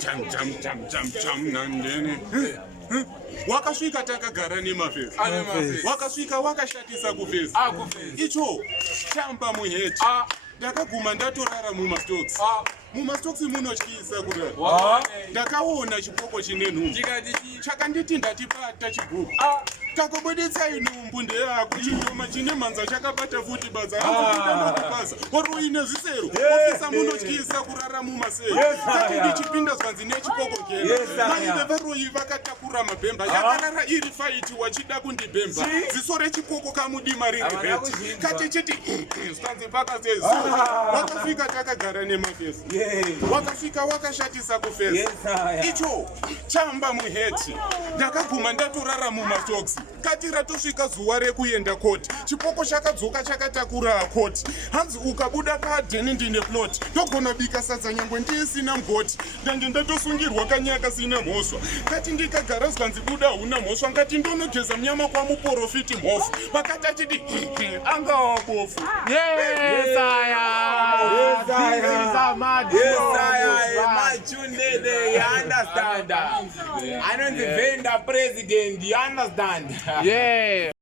Jam nandini. Wakasvika takagara nemafesi. Wakasvika wakashatisa kufesi. Icho chamba muhechi. Ndakaguma ndatorara mumastocks. Mumastocks munotyisa kurara. Ndakaona chipoko chine nhumbu. Chakanditi ndatibata chibhuku. Kakabuditsai nhumbu ndeyako chindoma chine manza chakabata futi badza anokuda nokupasa. Oroine zvisero. Ofisa munotyisa kurara mumasero. Kati ndichipinda zvanzi nechipoko kena. Mai vevaroi vakatakura mabhemba. Yakarara iri faiti wachida kundibhemba. Ziso rechipoko kamudima riri reti. Kati chiti stanzi pakasezi. Wakafika takagara nemafesi. Wakafika wakashatisa kufesi. Icho chamba muheti. Ndakaguma ndatorara mumastocks. Kati ratosvika zuva rekuenda koti. Chipoko chakadzoka chakatakura koti. Hanzi ukabuda kadheni ndine plot. Ndogona bika sadza nyangwe ndisina mgoti. Ndange ndatosungirwa kanyaka sina mhosva. Kati ndikagara zvanzi buda huna mhosva. Ngati ndonogeza mnyama kwa muporofiti mhofu. Pakati achiti angawa bofu. Yes, Machundede, you understand? I know the vendor president, you understand? Yeah.